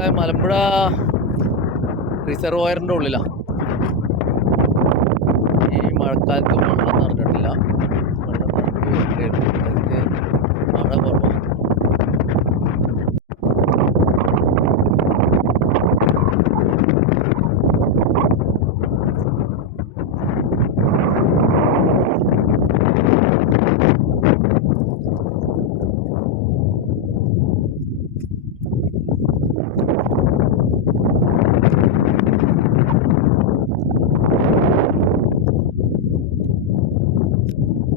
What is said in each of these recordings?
സുഹൃത്തുക്കളെ, മലമ്പുഴ റിസർവോയറിൻ്റെ ഉള്ളിലാണ്. ഈ മഴക്കാലത്ത് വെള്ളം നിറഞ്ഞിട്ടില്ല. വെള്ളം നിറഞ്ഞിട്ട് മഴ കുറവാണ്.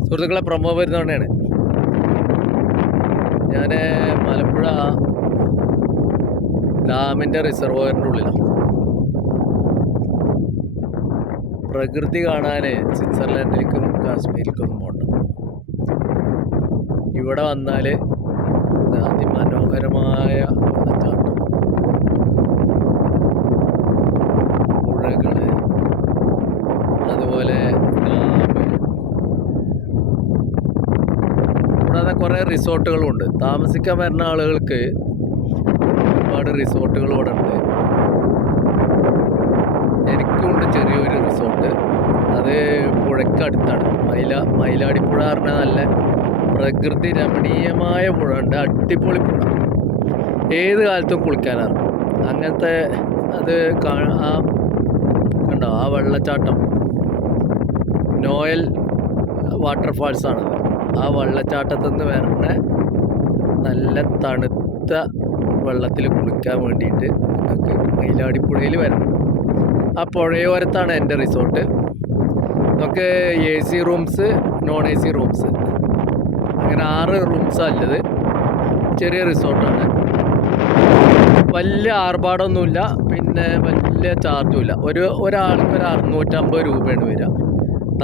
സുഹൃത്തുക്കളെ, പ്രമോ വരുന്നതുകൊണ്ടാണ് ഞാൻ മലമ്പുഴ ഡാമിൻ്റെ റിസർവോയറിൻ്റെ ഉള്ളിലാണ്. പ്രകൃതി കാണാൻ സ്വിറ്റ്സർലാൻഡിലേക്കും കാശ്മീരിലേക്കൊന്നും പോകണ്ട. ഇവിടെ വന്നാൽ അതിമനോഹരമായ വെള്ളച്ചാട്ടം, പുഴകൾ, അതുപോലെ കൂടാതെ കുറേ റിസോർട്ടുകളുമുണ്ട്. താമസിക്കാൻ വരുന്ന ആളുകൾക്ക് ഒരുപാട് റിസോർട്ടുകൾ ഇവിടെ ഉണ്ട്. എനിക്കുണ്ട് ചെറിയൊരു റിസോർട്ട്. അത് പുഴക്കടുത്താണ്. മയിലാടിപ്പുഴ പറഞ്ഞാൽ നല്ല പ്രകൃതി രമണീയമായ പുഴ ഉണ്ട്. അടിപൊളി പുഴ, ഏത് കാലത്തും കുളിക്കാനാണ്. അങ്ങനത്തെ അത് കണ്ടോ, ആ വെള്ളച്ചാട്ടം നോയൽ വാട്ടർഫാൾസാണ്. ആ വെള്ളച്ചാട്ടത്തിൽ നിന്ന് വരുന്ന നല്ല തണുത്ത വെള്ളത്തിൽ കുളിക്കാൻ വേണ്ടിയിട്ട് നിങ്ങൾക്ക് മയിലാടിപ്പുഴയിൽ വരണം. ആ പുഴയോരത്താണ് എൻ്റെ റിസോർട്ട്. നമുക്ക് AC rooms, non AC rooms, അങ്ങനെ 6 റൂംസാണ് ഉള്ളത്. ചെറിയ റിസോർട്ടാണ്. വലിയ ആർഭാടമൊന്നുമില്ല, പിന്നെ വലിയ ചാർജുമില്ല. ഒരാൾക്ക് ഒരു 650 രൂപയാണ് വരിക.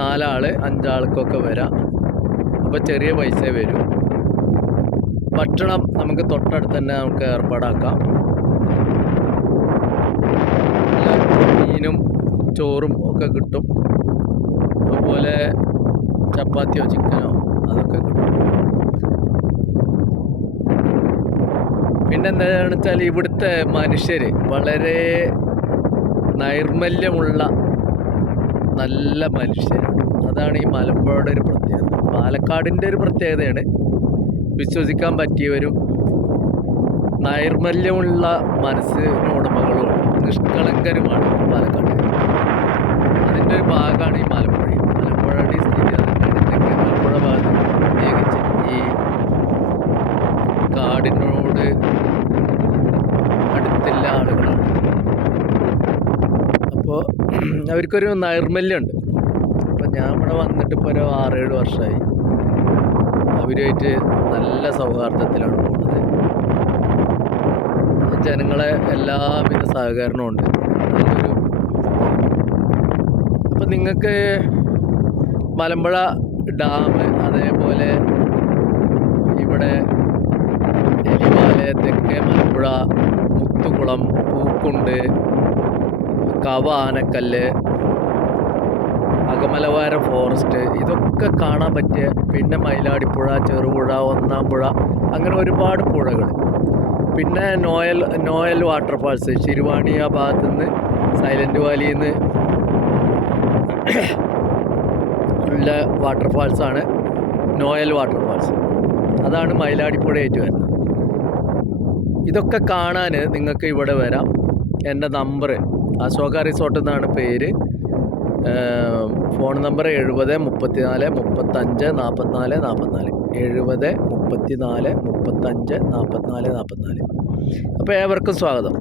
4 ആൾ 5 ആൾക്കൊക്കെ വരാം. അപ്പോൾ ചെറിയ പൈസ വരും. ഭക്ഷണം നമുക്ക് തൊട്ടടുത്ത് തന്നെ നമുക്ക് ഏർപ്പാടാക്കാം. മീനും ചോറും ഒക്കെ കിട്ടും. അതുപോലെ ചപ്പാത്തിയോ ചിക്കനോ അതൊക്കെ കിട്ടും. പിന്നെന്താണെന്ന് വെച്ചാൽ ഇവിടുത്തെ മനുഷ്യർ വളരെ നൈർമല്യമുള്ള നല്ല മനുഷ്യരാണ്. അതാണ് ഈ മലമ്പുഴയുടെ ഒരു പ്രത്യേകത. പാലക്കാടിൻ്റെ ഒരു പ്രത്യേകതയാണ്. വിശ്വസിക്കാൻ പറ്റിയവരും നൈർമല്യമുള്ള മനസ്സിനുടമകളും നിഷ്കളങ്കരുമാണ് പാലക്കാട്. അതിൻ്റെ ഒരു ഭാഗമാണ് ഈ മലമ്പുഴ. മലമ്പുഴയുടെ സ്ഥിതി അതിൻ്റെ മലമ്പുഴ ഭാഗത്ത് പ്രത്യേകിച്ച് ഈ കാടിനോട് അടുത്തുള്ള ആളുകളാണ്. അപ്പോൾ അവർക്കൊരു നൈർമല്യമുണ്ട്. അപ്പോൾ ഞാൻ ഇവിടെ വന്നിട്ട് ഇപ്പോൾ ഒരു 6-7 വർഷമായി. അവരുമായിട്ട് നല്ല സൗഹാർദ്ദത്തിലാണ് പോകുന്നത്. ജനങ്ങളെ എല്ലാവിധ സഹകരണവും ഉണ്ട്. നല്ലൊരു അപ്പോൾ നിങ്ങൾക്ക് മലമ്പുഴ ഡാം, അതേപോലെ ഇവിടെ എലിവാല, തെക്കേ മലമ്പുഴ, മുത്തുകുളം, പൂക്കുണ്ട്, കവ ആനക്കല്ല്, അകമലവാരം ഫോറസ്റ്റ്, ഇതൊക്കെ കാണാൻ പറ്റിയ, പിന്നെ മയിലാടിപ്പുഴ, ചെറുപുഴ, ഒന്നാംപുഴ, അങ്ങനെ ഒരുപാട് പുഴകൾ. പിന്നെ നോയൽ വാട്ടർഫാൾസ്, ശിരുവാണി ആ ഭാഗത്തു നിന്ന്, സൈലൻറ്റ് വാലിയിൽ നിന്ന് ഉള്ള വാട്ടർഫാൾസാണ് നോയൽ വാട്ടർഫാൾസ്. അതാണ് മയിലാടിപ്പുഴയായിട്ട് വരുന്നത്. ഇതൊക്കെ കാണാൻ നിങ്ങൾക്ക് ഇവിടെ വരാം. എൻ്റെ നമ്പർ അശോക റിസോർട്ട് എന്നാണ് പേര്. Phone number 70 34 35 44 44 70 34 35 44 44. അപ്പോൾ ഏവർക്കും സ്വാഗതം.